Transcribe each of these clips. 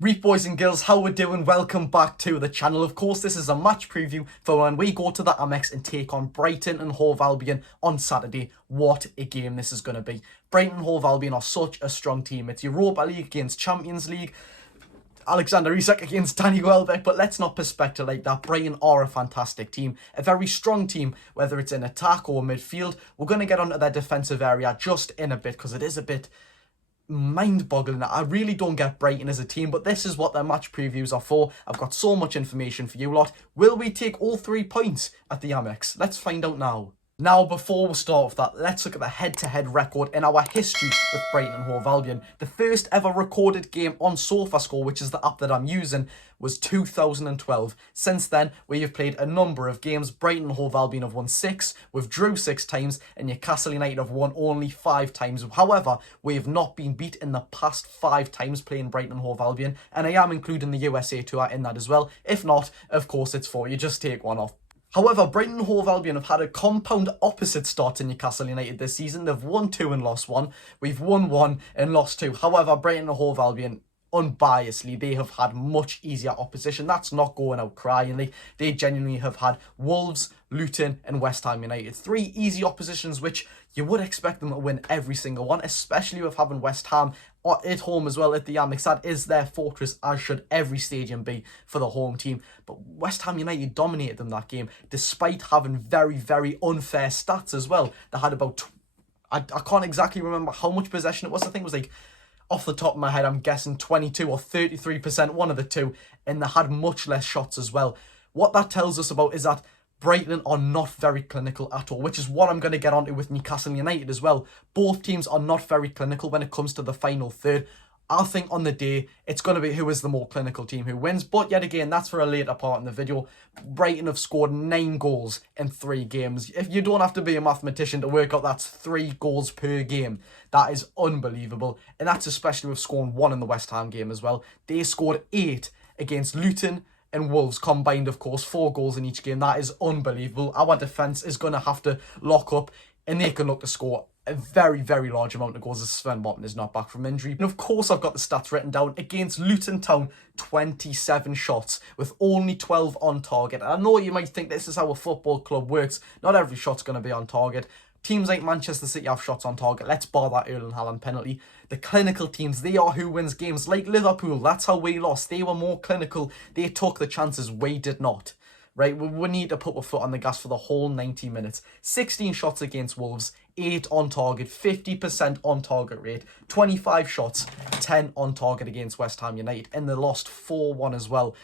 Reef boys and girls, how we doing? Welcome back to the channel. Of course, this is a match preview for when we go to the Amex and take on Brighton and Hove Albion on Saturday. What a game this is going to be. Brighton and Hove Albion are such a strong team. It's Europa League against Champions League. Alexander Isak against Danny Welbeck, but let's not perspective like that. Brighton are a fantastic team, a very strong team, whether it's in attack or midfield. We're going to get onto their defensive area just in a bit because it is a bit mind-boggling. I really don't get Brighton as a team, but this is what their match previews are for. I've got so much information for you lot. Will we take all 3 points at the Amex? Let's find out now. Now, before we start with that, let's look at the head-to-head record in our history with Brighton and Hove Albion. The first ever recorded game on SofaScore, which is the app that I'm using, was 2012. Since then, we have played a number of games. Brighton and Hove Albion have won 6, we've drew 6 times, and Newcastle United have won only 5 times. However, we have not been beat in the past 5 times playing Brighton and Hove Albion, and I am including the USA Tour in that as well. If not, of course it's 4. You just take one off. However, Brighton and Hove Albion have had a compound opposite start to Newcastle United this season. They've won 2 and lost 1. We've won 1 and lost 2. However, Brighton and Hove Albion, unbiasedly, they have had much easier opposition. That's not going out cryingly. They genuinely have had Wolves, Luton and West Ham United. 3 easy oppositions which you would expect them to win every single one, especially with having West Ham at home as well at the Amex. That is their fortress, as should every stadium be for the home team. But West Ham United dominated them that game, despite having very, very unfair stats as well. They had about, I can't exactly remember how much possession it was. I think it was like, off the top of my head, I'm guessing 22 or 33%, one of the two, and they had much less shots as well. What that tells us about is that Brighton are not very clinical at all, which is what I'm going to get onto with Newcastle United as well. Both teams are not very clinical when it comes to the final third. I think on the day, it's going to be who is the more clinical team who wins. But yet again, that's for a later part in the video. Brighton have scored 9 goals in 3 games. If you don't have to be a mathematician to work out that's 3 goals per game. That is unbelievable. And that's especially with scoring 1 in the West Ham game as well. They scored 8 against Luton and Wolves combined, of course, 4 goals in each game. That is unbelievable. Our defence is going to have to lock up, and they can look to score a very, very large amount of goals as Sven Botman is not back from injury. And of course, I've got the stats written down. Against Luton Town, 27 shots with only 12 on target. And I know you might think this is how a football club works. Not every shot's going to be on target. Teams like Manchester City have shots on target. Let's bar that Erling Haaland penalty. The clinical teams, they are who wins games. Like Liverpool, that's how we lost. They were more clinical. They took the chances. We did not. Right, we need to put our foot on the gas for the whole 90 minutes. 16 shots against Wolves, 8 on target, 50% on target rate, 25 shots, 10 on target against West Ham United, and they lost 4-1 as well.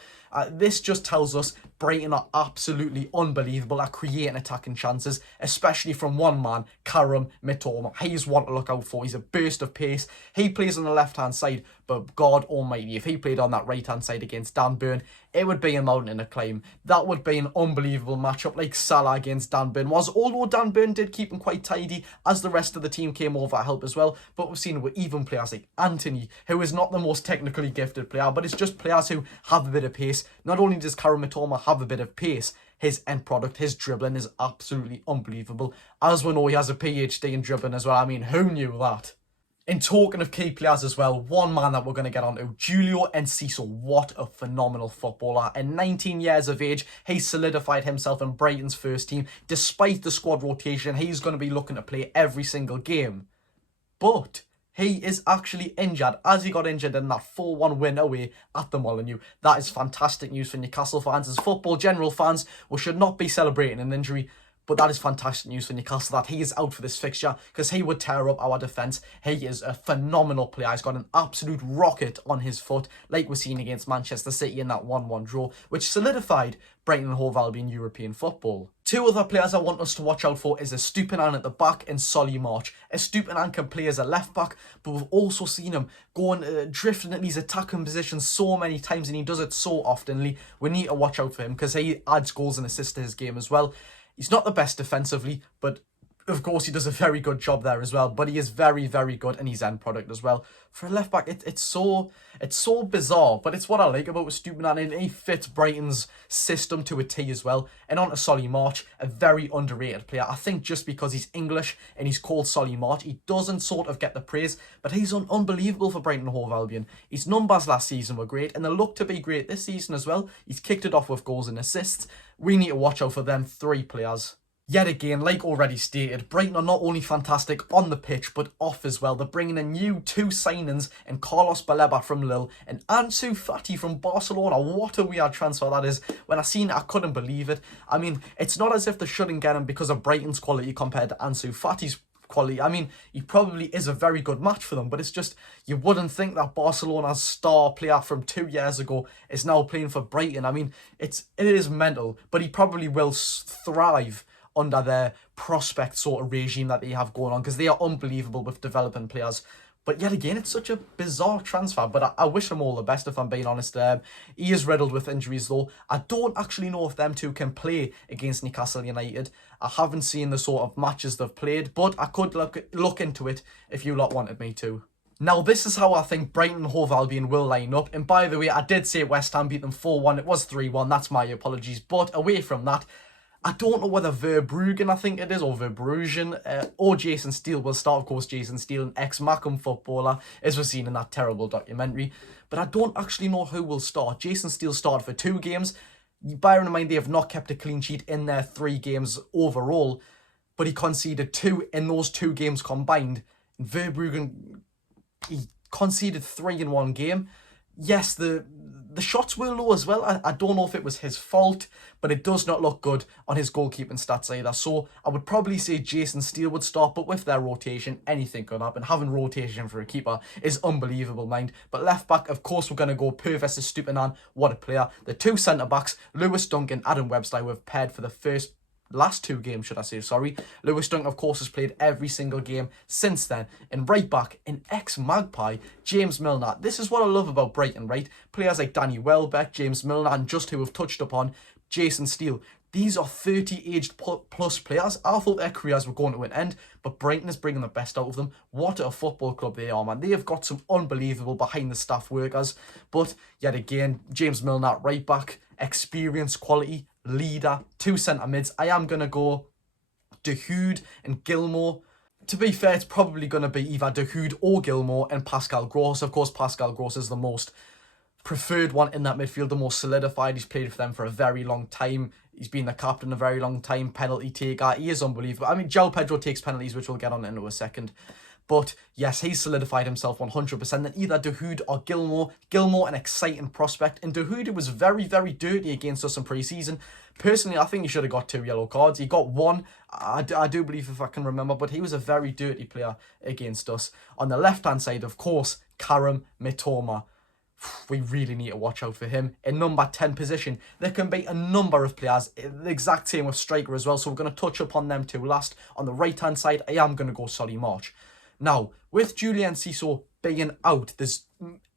This just tells us Brighton are absolutely unbelievable at creating attacking chances, especially from one man, MITOMA. He's one to look out for. He's a burst of pace. He plays on the left-hand side, but God almighty, if he played on that right-hand side against Dan Burn, it would be a mountain to climb. That would be an unbelievable matchup, like Salah against Dan Burn was, although Dan Burn did keep him quite tidy as the rest of the team came over to help as well. But we've seen with even players like Anthony, who is not the most technically gifted player, but it's just players who have a bit of pace. Not only does MITOMA have a bit of pace, his end product, his dribbling is absolutely unbelievable. As we know, he has a PhD in dribbling as well. I mean, who knew that? In talking of key players as well, one man that we're going to get onto, Julio Enciso. What a phenomenal footballer. At 19 years of age, he solidified himself in Brighton's first team. Despite the squad rotation, he's going to be looking to play every single game. But he is actually injured, as he got injured in that 4-1 win away at the Molineux. That is fantastic news for Newcastle fans. As football general fans, we should not be celebrating an injury. But that is fantastic news for Newcastle that he is out for this fixture because he would tear up our defence. He is a phenomenal player. He's got an absolute rocket on his foot, like we're seeing against Manchester City in that 1-1 draw, which solidified Brighton and Hove Albion European football. 2 other players I want us to watch out for is Estupiñán at the back and Solly March. Estupiñán can play as a left back, but we've also seen him going drifting at these attacking positions so many times, and he does it so oftenly. We need to watch out for him because he adds goals and assists to his game as well. He's not the best defensively, but Of course, he does a very good job there as well, but he is very, very good in his end product as well. For a left back, it's so bizarre, but it's what I like about Stupinan, and he fits Brighton's system to a T as well. And on to Solly March, a very underrated player. I think just because he's English and he's called Solly March, he doesn't sort of get the praise, but he's unbelievable for Brighton and Hove Albion. His numbers last season were great, and they look to be great this season as well. He's kicked it off with goals and assists. We need to watch out for them three players. Yet again, like already stated, Brighton are not only fantastic on the pitch, but off as well. They're bringing in new two signings in Carlos Baleba from Lille and Ansu Fati from Barcelona. What a weird transfer that is. When I seen it, I couldn't believe it. I mean, it's not as if they shouldn't get him because of Brighton's quality compared to Ansu Fati's quality. I mean, he probably is a very good match for them, but it's just, you wouldn't think that Barcelona's star player from 2 years ago is now playing for Brighton. I mean, it is mental, but he probably will thrive under their prospect sort of regime that they have going on, because they are unbelievable with developing players. But yet again, it's such a bizarre transfer, but I wish him all the best, if I'm being honest. He is riddled with injuries though. I don't actually know if them two can play against Newcastle United. I haven't seen the sort of matches they've played, but I could look into it if you lot wanted me to. Now, this is how I think Brighton and Hove Albion will line up. And by the way, I did say West Ham beat them 4-1. It was 3-1. That's my apologies. But away from that, I don't know whether Verbruggen, I think it is, or Verbruggen, or Jason Steele will start. Of course, Jason Steele, an ex-Mackham footballer, as we've seen in that terrible documentary. But I don't actually know who will start. Jason Steele started for 2 games. Bearing in mind they have not kept a clean sheet in their 3 games overall, but he conceded 2 in those 2 games combined. And Verbruggen, he conceded 3 in 1 game. Yes, the shots were low as well. I don't know if it was his fault, but it does not look good on his goalkeeping stats either. So I would probably say Jason Steele would start, but with their rotation, anything could happen. Having rotation for a keeper is unbelievable, mind. But left back, of course, we're going to go Per versus Stupinan. What a player. The 2 centre-backs, Lewis Dunk and Adam Webster, were paired for the last 2 games, should I say, sorry. Lewis Dunk, of course, has played every single game since then. And right back, an ex-Magpie, James Milner. This is what I love about Brighton, right? Players like Danny Welbeck, James Milner, and just who we've touched upon, Jason Steele. These are 30-aged plus players. I thought their careers were going to an end, but Brighton is bringing the best out of them. What a football club they are, man. They have got some unbelievable behind-the-staff workers. But yet again, James Milner, right back, experience, quality, leader, 2 centre mids. I am going to go De Hood and Gilmore. To be fair, it's probably going to be either De Hood or Gilmore and Pascal Gross. Of course, Pascal Gross is the most preferred one in that midfield, the most solidified. He's played for them for a very long time. He's been the captain a very long time, penalty taker. He is unbelievable. I mean, João Pedro takes penalties, which we'll get on into a second. But yes, he's solidified himself 100%. Then either De Hood or Gilmore. Gilmore, an exciting prospect. And De Hood was very, very dirty against us in pre-season. Personally, I think he should have got 2 yellow cards. He got 1, I do believe, if I can remember. But he was a very dirty player against us. On the left-hand side, of course, Karim Mitoma. We really need to watch out for him. In number 10 position, there can be a number of players. The exact same with striker as well. So we're going to touch upon them too last. On the right-hand side, I am going to go Solly March. Now, with Julian Ciso being out, there's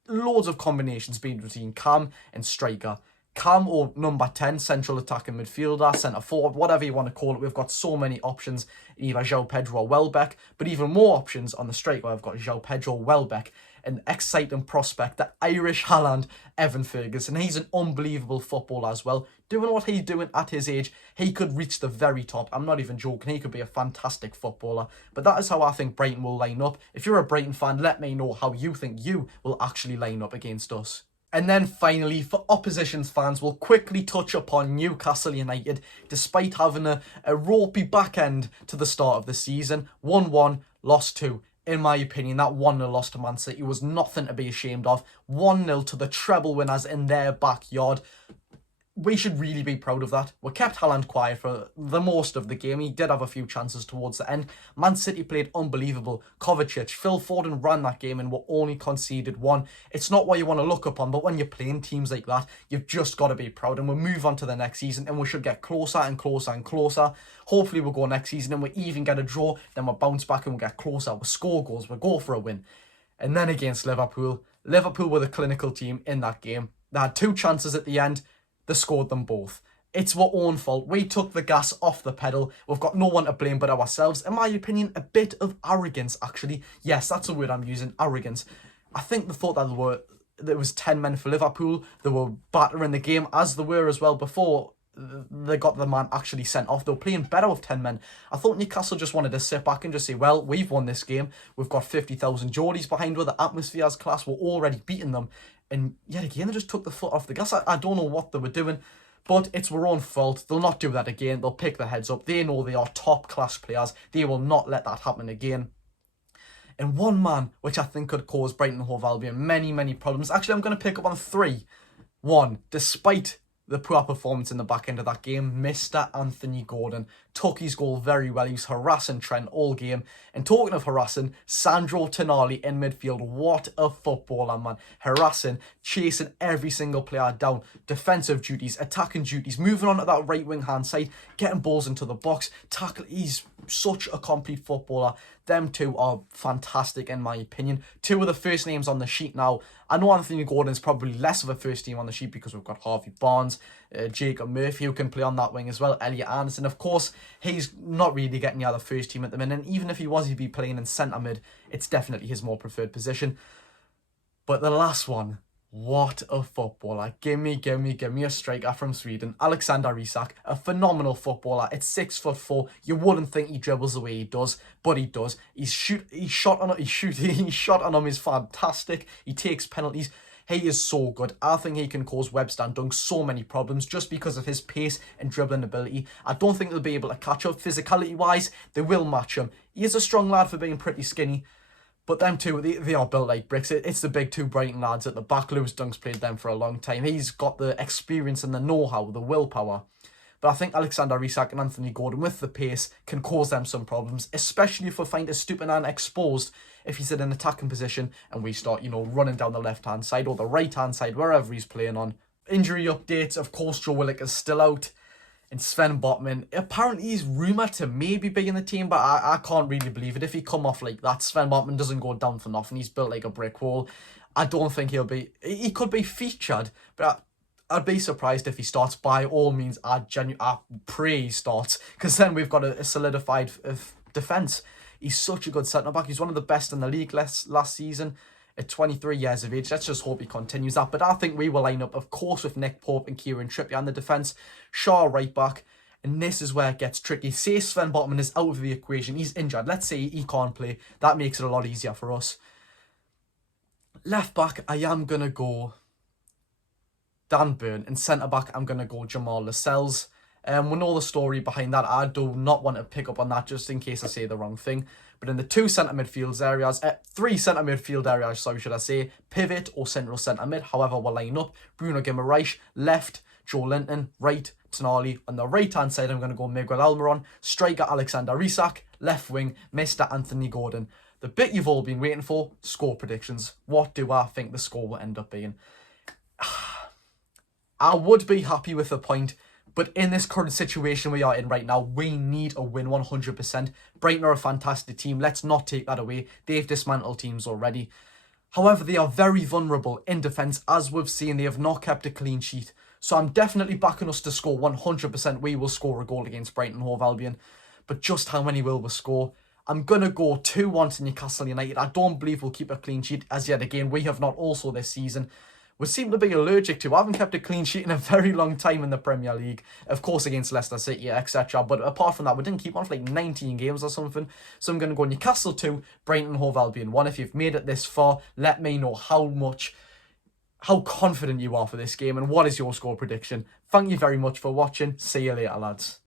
loads of combinations between Cam and striker. Cam or number 10, central attacking midfielder, centre forward, whatever you want to call it. We've got so many options, either João Pedro or Welbeck, but even more options on the striker. I've got João Pedro, Welbeck, an exciting prospect, the Irish Haaland, Evan Ferguson. He's an unbelievable footballer as well. Doing what he's doing at his age, he could reach the very top. I'm not even joking. He could be a fantastic footballer. But that is how I think Brighton will line up. If you're a Brighton fan, let me know how you think you will actually line up against us. And then finally, for opposition's fans, we'll quickly touch upon Newcastle United. Despite having a ropey back end to the start of the season, 1-1, lost 2. In my opinion, that 1-0 loss to Man City was nothing to be ashamed of. 1-0 to the treble winners in their backyard. We should really be proud of that. We kept Haaland quiet for the most of the game. He did have a few chances towards the end. Man City played unbelievable. Kovacic, Phil Foden ran that game and were only conceded 1. It's not what you want to look upon, but when you're playing teams like that, you've just got to be proud. And we'll move on to the next season and we should get closer and closer and closer. Hopefully we'll go next season and we even get a draw. Then we'll bounce back and we'll get closer. We'll score goals. We'll go for a win. And then against Liverpool. Liverpool were the clinical team in that game. They had 2 chances at the end. They scored them both. It's our own fault. We took the gas off the pedal. We've got no one to blame but ourselves. In my opinion, a bit of arrogance, actually. Yes, that's the word I'm using, arrogance. I think the thought that there was 10 men for Liverpool. They were battering the game, as they were as well before they got the man actually sent off. They were playing better with 10 men. I thought Newcastle just wanted to sit back and just say, well, we've won this game. We've got 50,000 Geordies behind us. The atmosphere's class. We're already beating them. And yet again, they just took the foot off the gas. I don't know what they were doing, but it's their own fault. They'll not do that again. They'll pick their heads up. They know they are top-class players. They will not let that happen again. And one man, which I think could cause Brighton and Hove Albion many, many problems. Actually, I'm going to pick up on 3. 1, despite the poor performance in the back end of that game, Mr. Anthony Gordon took his goal very well. He was harassing Trent all game. And talking of harassing, Sandro Tonali in midfield. What a footballer, man. Harassing, chasing every single player down. Defensive duties, attacking duties, moving on to that right wing hand side, getting balls into the box, tackle. He's such a complete footballer. Them two are fantastic in my opinion. 2 of the first names on the sheet now. I know Anthony Gordon's probably less of a first team on the sheet because we've got Harvey Barnes, Jacob Murphy who can play on that wing as well, Elliot Anderson. Of course, he's not really getting the other first team at the minute. And even if he was, he'd be playing in centre mid. It's definitely his more preferred position. But the last one, what a footballer. Give me a striker from Sweden. Alexander Isak, a phenomenal footballer. It's 6'4". You wouldn't think he dribbles the way he does, but he does. His shot on him is fantastic. He takes penalties. He is so good. I think he can cause Webster and Dunk so many problems just because of his pace and dribbling ability. I don't think they'll be able to catch up. Physicality-wise, they will match him. He is a strong lad for being pretty skinny. But them two, they are built like bricks. It's the big 2 Brighton lads at the back. Lewis Dunk's played them for a long time. He's got the experience and the know-how, the willpower. But I think Alexander Isak and Anthony Gordon, with the pace, can cause them some problems, especially if we find Estupiñán exposed if he's in an attacking position and we start, running down the left-hand side or the right-hand side, wherever he's playing on. Injury updates, of course, Joe Willock is still out. And Sven Botman, apparently he's rumoured to maybe be in the team, but I can't really believe it. If he come off like that, Sven Botman doesn't go down for nothing. He's built like a brick wall. I don't think he could be featured, but I'd be surprised if he starts. By all means, I pray he starts, because then we've got a solidified defence. He's such a good centre-back. He's one of the best in the league last season. At 23 years of age, let's just hope he continues that. But I think we will line up, of course, with Nick Pope and Kieran Trippier in the defence. Shaw right back. And this is where it gets tricky. Say Sven Botman is out of the equation. He's injured. Let's say he can't play. That makes it a lot easier for us. Left back, I am going to go Dan Burn. And centre back, I'm going to go Jamal Lascelles. We know the story behind that. I do not want to pick up on that just in case I say the wrong thing. But in the 2 centre midfield areas, 3 centre midfield areas, should I say, pivot or central centre mid, however we'll line up. Bruno Guimaraes, left, Joe Linton, right, Tonali. On the right-hand side, I'm going to go Miguel Almiron, striker Alexander Isak, left wing, Mr. Anthony Gordon. The bit you've all been waiting for, score predictions. What do I think the score will end up being? I would be happy with a point, but in this current situation we are in right now, we need a win 100%. Brighton are a fantastic team. Let's not take that away. They've dismantled teams already. However, they are very vulnerable in defence. As we've seen, they have not kept a clean sheet. So I'm definitely backing us to score 100%. We will score a goal against Brighton and Hove Albion. But just how many will we score? I'm going to go 2-1 to Newcastle United. I don't believe we'll keep a clean sheet, as yet again, we have not also this season. We seem to be allergic to. I haven't kept a clean sheet in a very long time in the Premier League. Of course, against Leicester City, etc. But apart from that, we didn't keep on for like 19 games or something. So I'm going to go Newcastle 2, Brighton Hove Albion 1. If you've made it this far, let me know how confident you are for this game and what is your score prediction. Thank you very much for watching. See you later, lads.